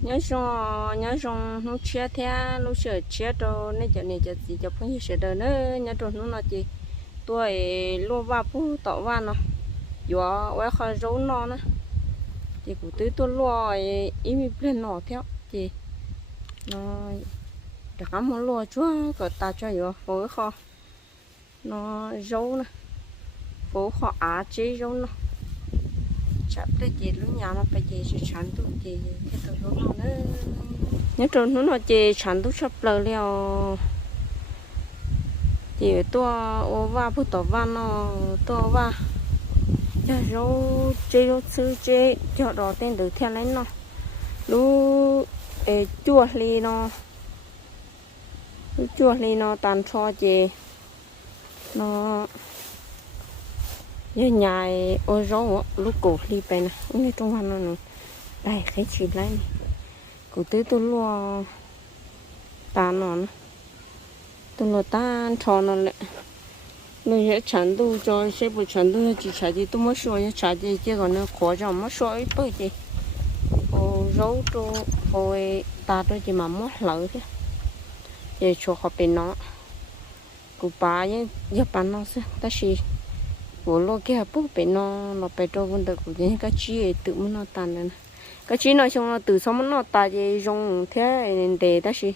nhớ xong nhớ xong nó chia theo nó sửa chia cho nên giờ này giờ gì giờ phong như sửa đời nữa nhớ cho nó là gì tôi luôn vào phú tỏ vào nó gió quay khỏi rấu nó nữa thì cũng tới tôi lo ý mi lên nó theo thì nó đã lắm muốn lo chúa có ta cho gió phố kho nó rấu nè phố kho á chế rấu nó chặt tới chị lúc nhà mà bây giờ sẽ chắn tu chị cái tổ lúc nó nữa nhớ trốn nó nó chị chắn tu sắp lờ leo chị tua ô va bút tỏ va nó tua va giờ rau chế rau sư chế cho đó tên được theo lấy nó. Lú, ê, chua li nó lú chua li nó tàn cho chị nó nhớ nhà ô rô lúc cổ đi về nè. Ông này trong hoàn nó đây cái chỉ lại này cổ tới tôi lo ta nó tôi lo ta cho nó lại nó nhớ chẳng đủ cho sẽ bộ chẳng đủ chỉ chả gì tôi mới 说 nhớ chả gì chứ còn nó khó cho mới 说 ấy bởi gì ô rô cho ô ta tôi chỉ mà mất lỡ thế giờ cho họ bên nó cụ bà ấy giúp bán nó sẽ ta xí của lo kia bút bên nó nó bên cho vấn được của những cái chi tự muốn nó tàn này cái chi nói xong nó tự xong muốn nó tàn gì dùng thế để đó chỉ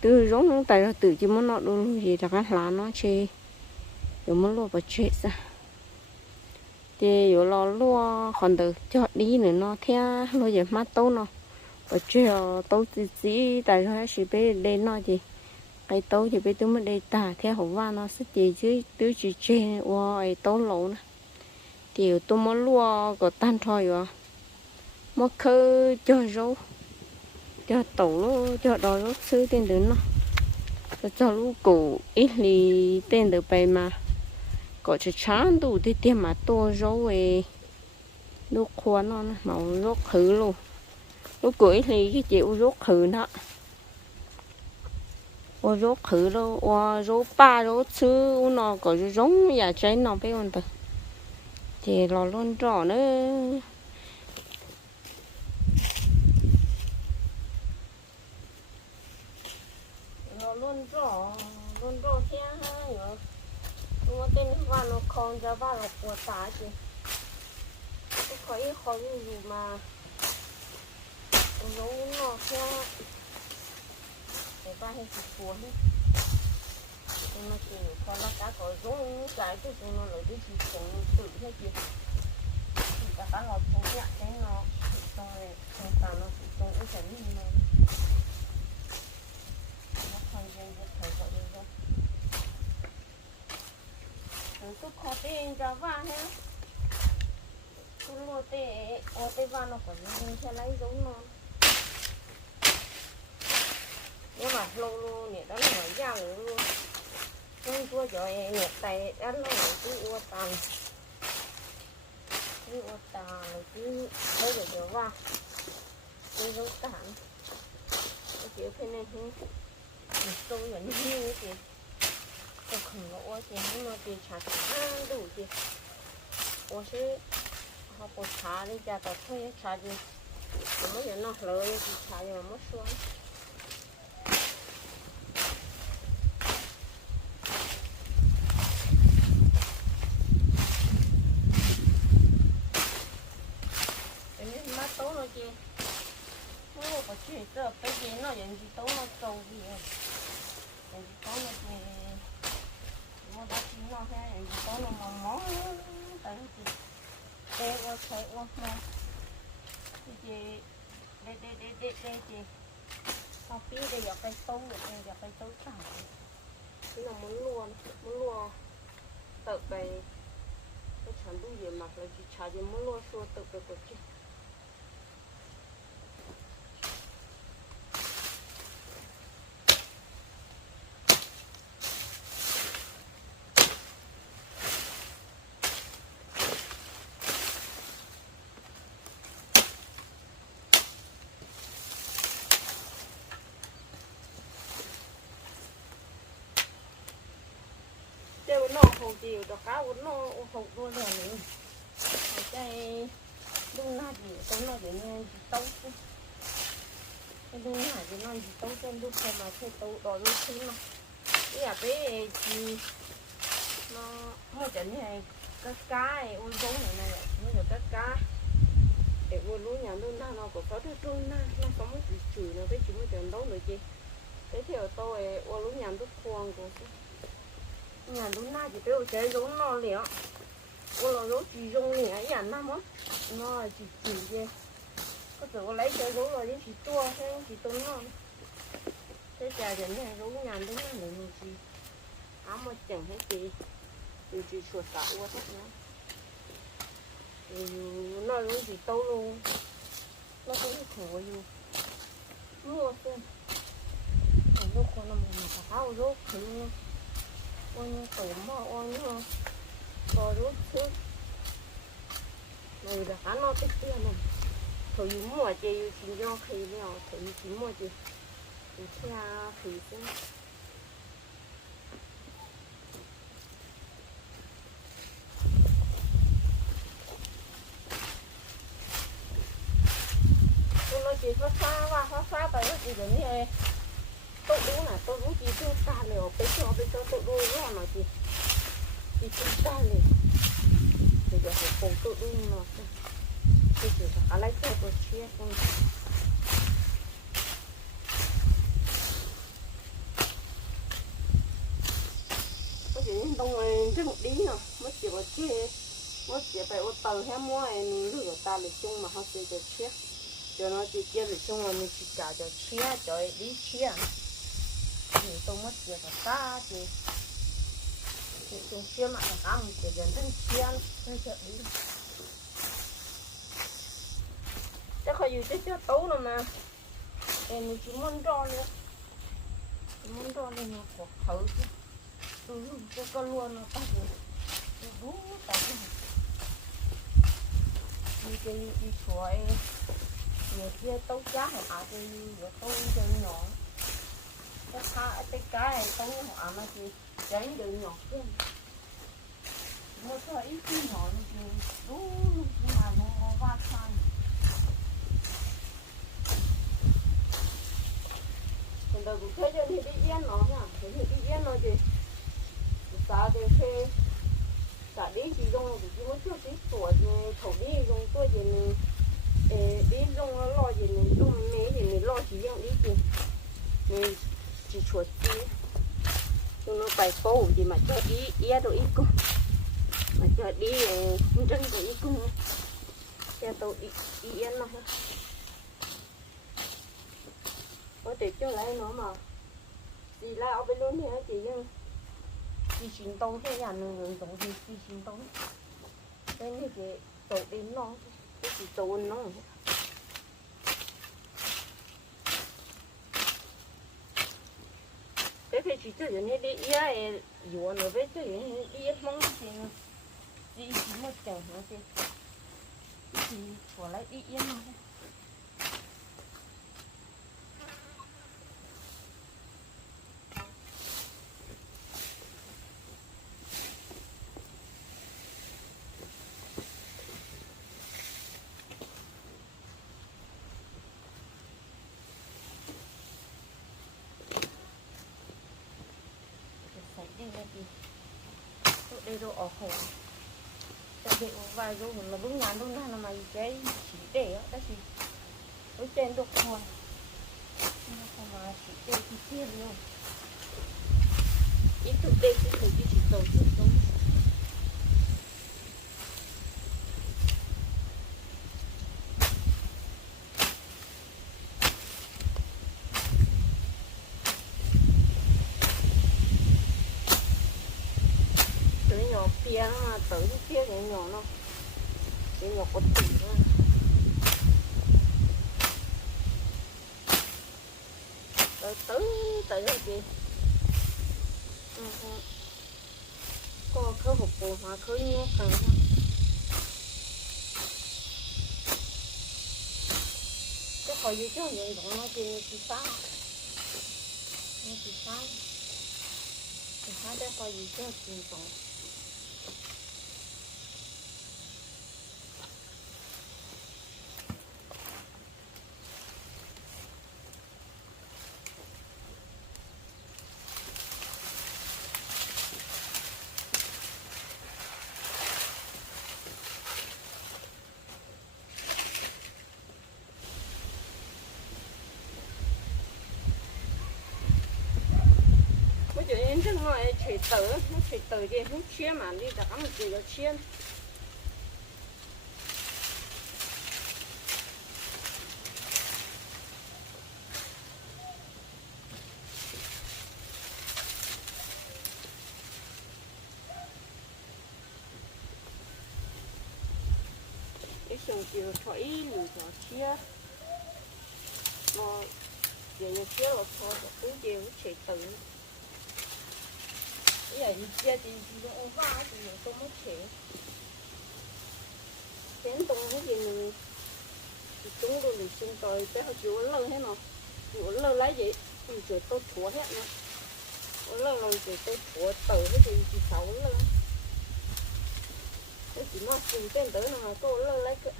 tự rong tại là tự chỉ muốn nó luôn gì là cái lá nó chơi rồi muốn lo bật chết ra. Thì rồi lo lo còn được cho đi nữa nó thế lo giờ mắt tấu nó. Bật chết tấu tí gì tại nó sẽ biết lên nó gì cái tấu thì bây tôi mới đây tả theo hậu va nó sẽ chỉ chứ tôi chỉ trên wow tấu lỗ nè. Thì tôi muốn lo có tan thôi rồi mà khơi cho rau cho tổ lo cho đòi lúc sư tên đến nó. Cho lúc cổ ít thì tên được bày mà. Có chỉ chán đủ thì tiền mà to rau về. Lúc khoan nó màu rốt khử luôn. Lúc cổ thì cái chịu rốt khử đó ô rô khử rô ô ba rô chứ ô nó có rô rống trái nó bé ôn thì lò luôn rõ nữa lò luôn rõ luôn rõ thế hai nữa nó tên vào nó không ra vào nó của tá chứ có ý khó gì mà rô nó thế 那天。người ta hay chụp cuốn đấy. Nhưng mà chỉ còn nó cá có rỗ cái thì chúng nó lấy cái gì cũng tự hết gì thì cá cá ngọt cũng nhẹ cái nó, xong rồi xong cả nó cũng cũng chẳng như nó nó không dễ dễ thấy gọi được rồi rồi tôi có tiền cho vào chúng tôi mua tê tê vào nó có gì mình sẽ lấy giống nó nhưng mà lâu luôn nè đó là giang luôn. Không tua rồi nè tay đó, nó hỏi cứ ua tàn. Cứ ua tàn cứ lấy được rồi vào cứ dấu tàn. Cái kiểu thế này thì một số vẫn hiu thế thì tôi không có ua thì không có tiền trả ăn đủ thì ua sẽ họ có chả đi ra tao thuê, chả đi mà mới nó lỡ thì trả gì mà mất xuống chỉ tớ bây giờ nó nhận gì tố nó trâu gì nhận gì tố nó gì mua đã chỉ nó ha nhận gì tố nó mỏng mỏng tại qua thấy qua mà cái gì đây đây đây đây đây gì sau phía đây dọc cây tố đây cây tố tải cái là muốn luôn muốn luôn tự bày cái chẳng đủ gì mặc là chỉ chả gì muốn luôn xua tự bày của chị nó không chịu được cá uốn nó không đua rồi mình. Cái đúng là gì cũng là cái này tấu cái đúng là cái này tấu trên lúc mà thấy tấu đó lúc thứ mà. Cái à bé thì nó mua chỉnh này cái cá này, uốn vốn này này nó được cái cá. Để uốn lúa nhà luôn na nó có có được luôn na nó có một chữ nó cái chữ mới chọn đấu nữa chị. Cái thì ở tôi uốn lúa nhà lúc khoang của nhà lúc na chỉ biết chơi giống nó liền cô là giống chỉ dùng liền nhà năm á. Nó chỉ chỉ vậy có thể có lấy chơi giống rồi đến chỉ tua, thế chỉ tua nó thế trà đến này giống nhà lúc na nữa gì áo mà chẳng hết gì. Thì chỉ chuột tạo qua hết nữa. Nó giống chỉ tâu luôn. Nó cũng khổ อยู่ mua xem. Lúc con nó mình phải tháo rốt thì ăn tổ mà ăn nó có rốt chứ. Này là cá nó tích tiền này thời chế chị chỉ do khi nào thời chỉ mua chị thì theo thì xem. Nó chỉ phát xa qua phát tại nó chỉ đến như tôi đúng chỉ tôi ta liều bây giờ bây giờ tôi đuôi nó mà chỉ chỉ tôi ta liều bây giờ phải cùng tôi đuôi nó tôi chỉ phải lấy tôi chia con có chỉ đông người trên một tí nữa mất chỉ có chia mất chỉ phải ô tờ hay mua em lúc ta lấy chung mà họ sẽ được chia cho nó chỉ chia được chung mà mình chỉ cả cho chia cho đi chia thì tôi mất việc là ta thì thì tôi chia mà là ta mình chỉ dần thân chia nó sợ đi chắc phải dù chứ tấu nào mà em mình chỉ muốn cho nữa chỉ muốn cho lên nó có thử chứ tôi cho con luôn nó ta thì đủ ta thì đi đi đi chuối nhiều kia tấu cá hoặc à thì nhiều tấu chơi nhỏ cái pha cái cá này tấu hoặc mà tránh được nhỏ kia mua cho ít cái nhỏ thì đủ nhưng mà nó va sai còn đâu cũng thấy cho thì đi yên nó nha thì đi yên nó gì sao thì khi cả đi chỉ dùng thì chỉ muốn chút tí tuổi thổ đi dùng tôi thì đi dùng nó lo gì mình dùng mẹ gì mình lo chỉ dùng đi chị, chỉ chuột đi chúng nó phải cố gì mà cho đi ia đồ ít cũng mà cho đi chân đồ ít cũng cho tôi đi yên mà. Có thể cho lại nó mà. Thì là ở bên luôn thì chị nhưng chị xin tông thế nhà mình người tổng thì chị xin tông thế như chị tổ đến nó. Cái chỉ tổ nó. Cái phải chỉ cho những đi ia ấy yếu nữa phải cho những đi mong thì đi chỉ một chẳng nữa thì chỉ của lại đi yên đây đồ ở hồ tại vì vài đồ mà đúng ngắn đúng ra là mà cái chỉ để đó đó thì ở trên đồ hồ mà chỉ để thì kia luôn ít tụi đây cái phải chỉ tổ chức đúng nhỏ kia mà nhỏ nó cái nhỏ có tỉ nữa tới tới tới rồi gì? Có khơi hộp bùa mà khơi nhớ cần ha cái khỏi gì chứ vậy bọn nó thì chỉ sao nó chỉ sao thì để đứa khỏi gì chứ chỉ bọn chứ ngồi chạy tử, nó chạy tử đi không chia mà, đi đã có một gì đó chia cái sừng chiều cho ý lùi cho chia mà giờ như chia là thôi cho cứ chiều chạy tử. ý là đi chia thì chỉ có ông ba thì mình không mất chạy chén tung cái gì mình thì chúng tôi được sinh tội tới họ chịu lơ hết nó chịu lơ lấy gì mình chịu tôi thua hết nó lơ rồi chịu tôi thua tử cái gì chỉ xấu lơ cái chỉ nó dùng tên tới là cô lơ lấy cái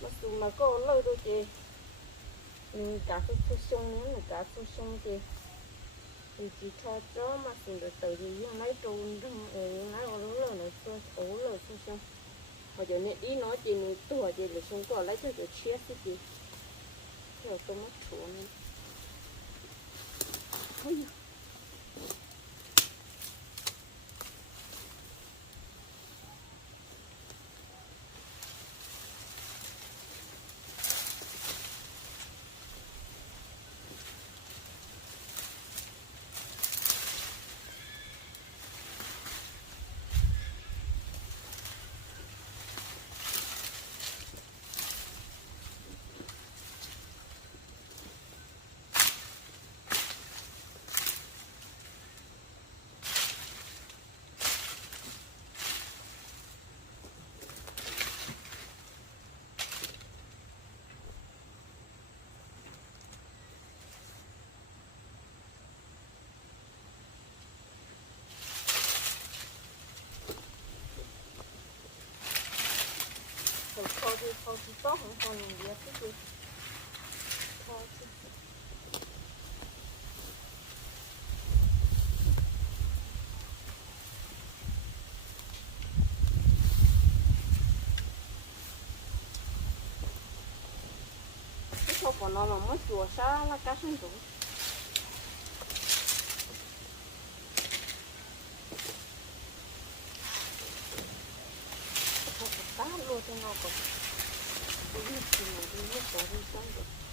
mà dùng mà cô lơ đôi chị ừ, cả cái thu sung nữa là cả thu sung chị thì chỉ cho chó mà dùng được tự thì dùng lấy trôn rừng ở lấy ở lơ là xuống ố lơ xuống sung mà giờ nên đi nói chị này tuổi chị được xuống tuổi lấy cho được chết cái gì rồi tôi mất xuống Ôi giời. Rồi kho đi kho đi tốt không kho nhìn gì cái gì kho đi cái kho của nó là mất chùa xa là cá sinh dụng kho của cá luôn cho nó còn cái gì thì mình đi hết rồi đi xong rồi Ở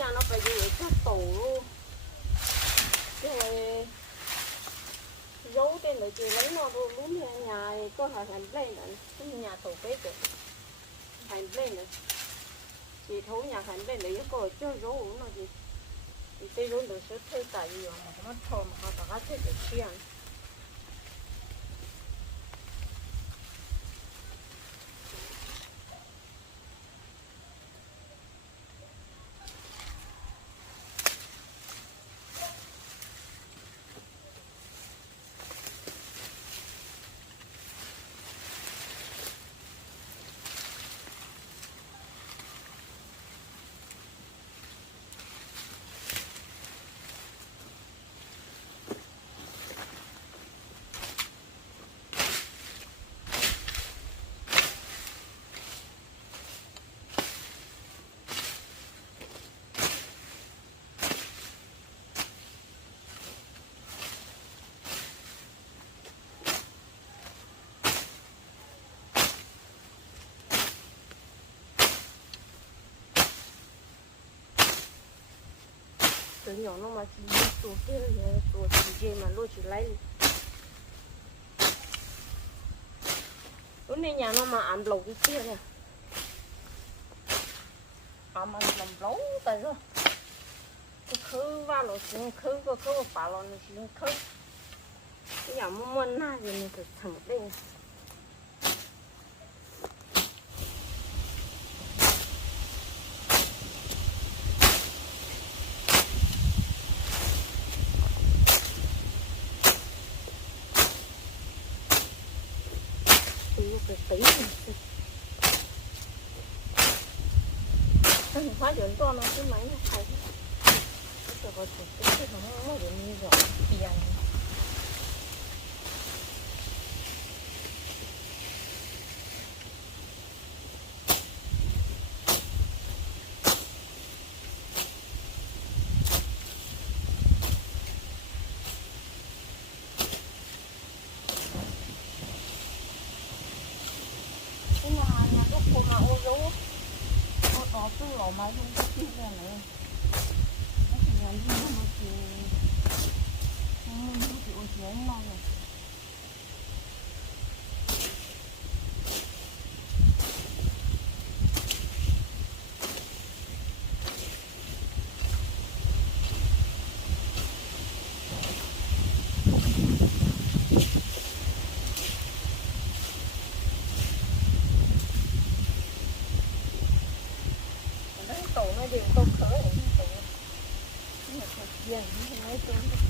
nha, nó phải gì cho tủ luôn. Rồi này Giấu trên để chị lấy nó luôn đúng nhà nhà thì có thể hành lên nữa Cái nhà tủ bếp được Hành lên nữa Chị thấu nhà hành lên để có cho giấu nó gì. Thì cái luôn được sẽ thay tại vì nó thơm họ ta hết được chiên từ nhỏ nó mà chỉ biết tổ kia rồi tổ chỉ dê mà lôi chỉ lấy lúc này nhà nó mà ăn lẩu cái kia nè ăn ăn làm lẩu tại sao cái khứ vào lẩu xin khứ có khứ vào phá nó xin khứ. Cái nhà mua mua na gì mình cứ thằng đây từ tí mình phát điện to nó cái máy nó thấy cái có chụp cái cái nó nó điện như rồi tiền cái ô đó cứ lò máy không có chi ra này nó chỉ là gì mà chỉ nó chỉ ô chỉ anh non này nó tổ nó đều không khởi ở trong nó là thật dần nó nói chung.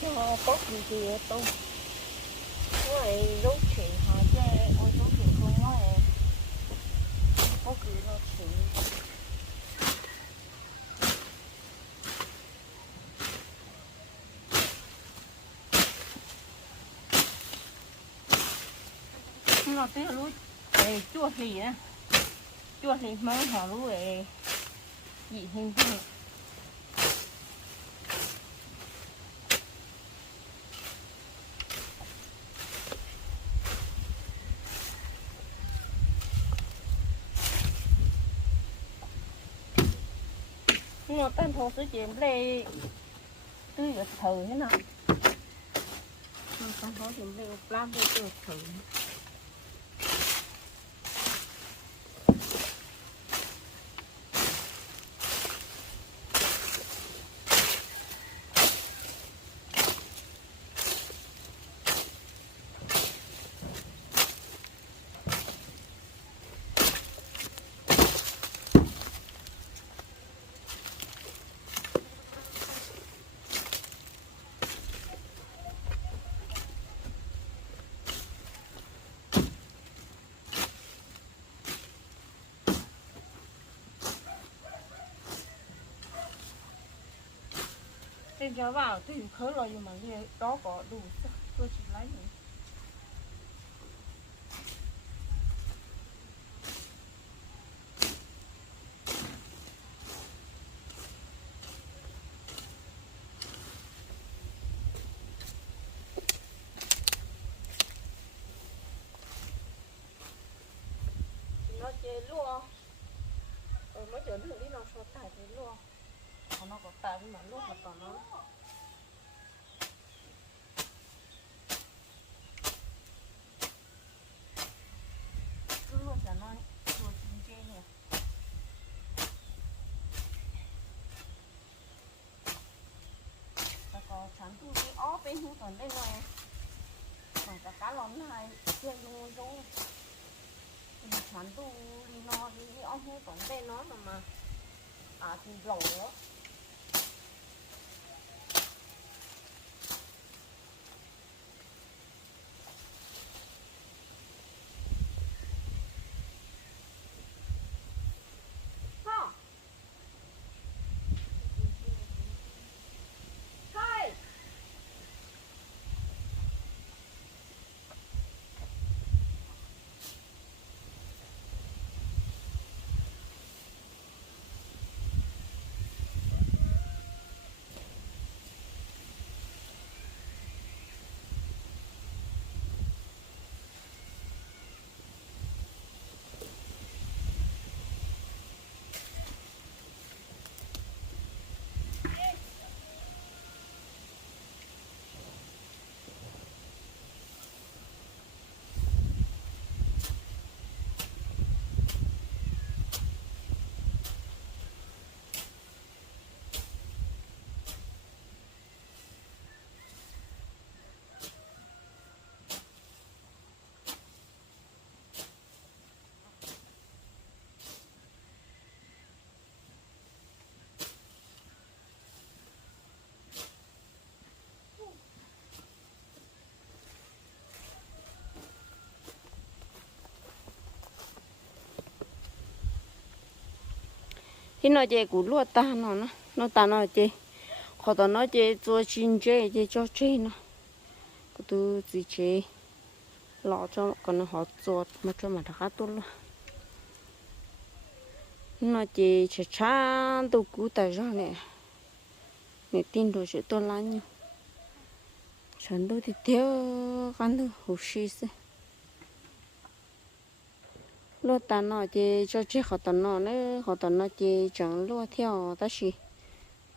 Cho tốt gì gì ở tôi rồi lúc chuyện họ chơi ôi lúc chuyện à. không nói em có cứ lo chuyện nó tí lúc lúa. Chua thì á. Chua thì mới họ lúc ê gì hình thế nó tên hồ sứ chuyện đây tươi ở thử thế nào nó tên hồ chuyện đây làm đây tươi thử Tên cho vào thì khớ rồi nhưng mà cái đó có đủ tôi chỉ lấy nữa nó chơi luôn mới chỗ nó đi, nó so tải thế luôn còn nó có tải nhưng mà lúc mà còn nó cứ luôn chả nói chùa chính chê nhỉ ta có chán tu cái ó bên hú còn đây rồi còn cả cá lón này chơi luôn rồi mình chán tu đi nó đi ó hú còn đây nó mà mà à thì lẩu nữa Ha! Ha! Thì nó chơi cũng lúa ta nó nó nó ta nó chơi họ ta nó chơi cho chín chơi chơi cho chơi nó. Cứ tu gì chơi lọ cho còn họ cho mà cho mà khá tốt luôn. Nó chơi chơi chán tôi cú tại ra này này tin đồ sẽ tôi lắm nhiều. Chẳng đâu thì thiếu, ăn được hồ sơ sẽ ta nó chỉ cho chiếc họ ta nó nữa họ ta nó chỉ chẳng lúc theo ta gì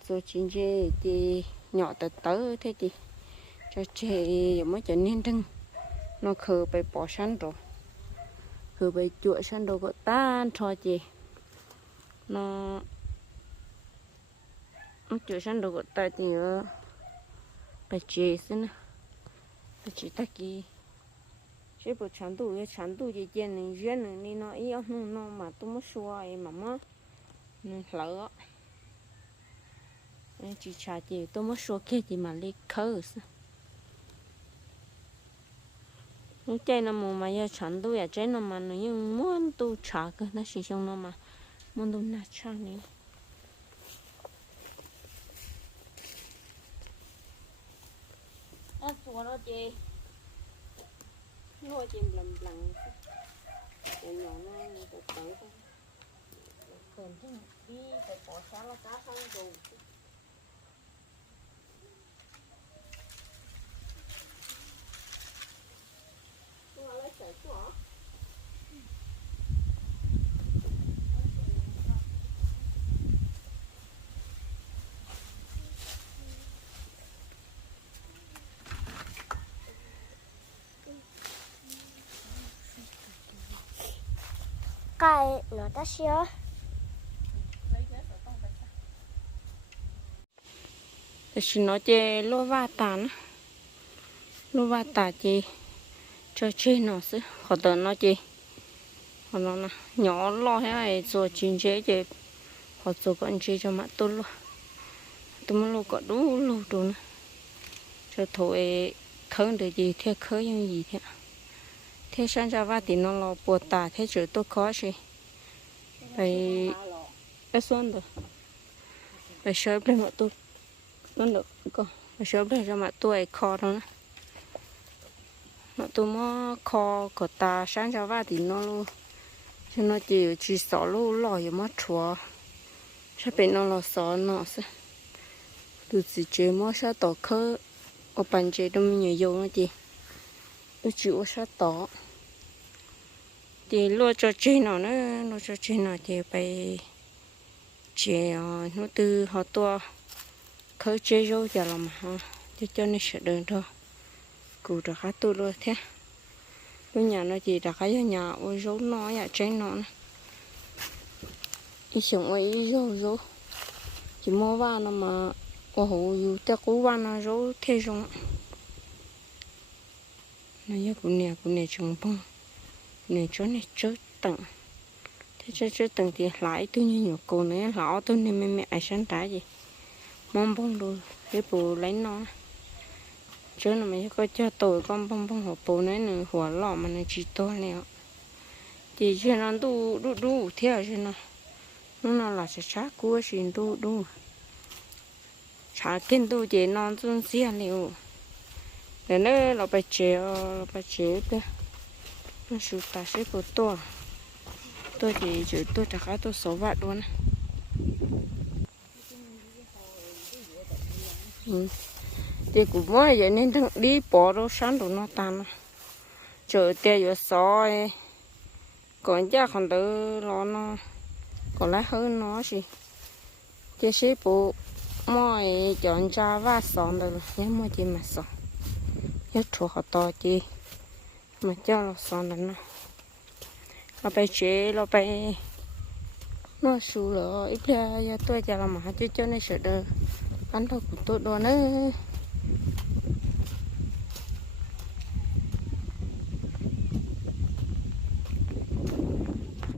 rồi chính chế thì nhỏ từ tới thế thì cho chế giống mới trở nên đừng nó khử bị bỏ sẵn rồi khử bị chuột sẵn rồi có tan cho chị nó nó chuột sẵn rồi có tan thì ở bị chị xin nè bị chị ta kia chế bộ chán đủ cái chán đủ gì tiền này duyên này nên nó yếu nó mà tôi mới xua em mà mà nên lỡ chỉ trả gì tôi mới xua kia thì mà lấy khơi nó chơi nó mù mà giờ chọn tôi à chơi nó mà nó nhưng muốn tôi trả cơ nó sử dụng nó mà muốn tôi nát trả này That's chùa nó chơi nó chơi lầm lầm cái nhỏ nó nó tự tự thôi còn thế đi phải bỏ xa nó cá không đủ cái nó ta xíu chỉ nó chơi lô va tàn lô va tà chơi cho chơi nó chứ họ tớ nó chơi họ nó là nhỏ lo hay rồi chín chế chơi họ rồi con chơi cho mặt tôi luôn tôi muốn luôn có đủ luôn đủ nữa cho thổi khơi được gì theo khơi như gì thế เทชันจะว่าตีนเราปวดตาเทจุดตัวคอสิไปไปสวนเดไปเชิญไปหมาตัวนั่นเดก็ไปเชิญไปจะมาตัวไอคอตรงนั้นมาตัวมอคอกดตาฉันจะว่าตีนนราฉันนรจะอยู่จีสอลูหล่ออยู่มาชัวฉันเป็นนเราสอนเนาะสิตัวจีเจมอชาต่อเคออปันเจดมีเยู่เยอะนะจี tôi chịu sát tỏ thì lo cho chị nó nó lo cho chị nó thì phải chơi ờ, nó từ họ to khơi chơi vô giờ làm ha cho ờ, cho nên sợ đường thôi. Cụ đã khá tôi luôn thế. Lúc nhà nó chỉ đã khá nhà ôi rấu nó ya trên nó ý xuống ôi ý rấu chỉ mua vào nó mà, ô hồ dù ta cố vào nó rấu thế rồi nó giờ cũng nè cũng nè trồng bông nè chỗ này chỗ tầng thế chỗ chỗ tầng thì lại tôi như nhiều cô nữa lão tôi nên mẹ mẹ ai sáng trái gì mong bông đồ cái bù lấy nó chỗ nào mà có cho tôi con bông bông hộp bù nữa nữaหัวหล่อมันchỉ to nè thì chuyện nó đủ đủ đủ theo chuyện nó nó là sẽ sát cua xin đủ đủ chả kinh đủ chỉ non chung xia liệu để nó là bài chế là bài chế đó nó sụt ta sẽ có to tôi thì chữ tôi chắc là tôi số vạn luôn ừ. thì cũng mới vậy nên thằng đi bỏ đâu sáng đồ nó tan chờ tiền vừa soi còn chắc còn đỡ lo nó còn lại hơn nó gì chỉ sĩ bộ mọi chọn cho và sọn được nhé mọi gì mà sọn nhất chỗ họ to chi มาเจ้าเราสอนนั้นเราไปเชเราไปนวดสูเหรออีกแล้วยตัวจะเรามาหาเจ้าเจ้าในเสือเด้ออันเราขุตโวดอนะ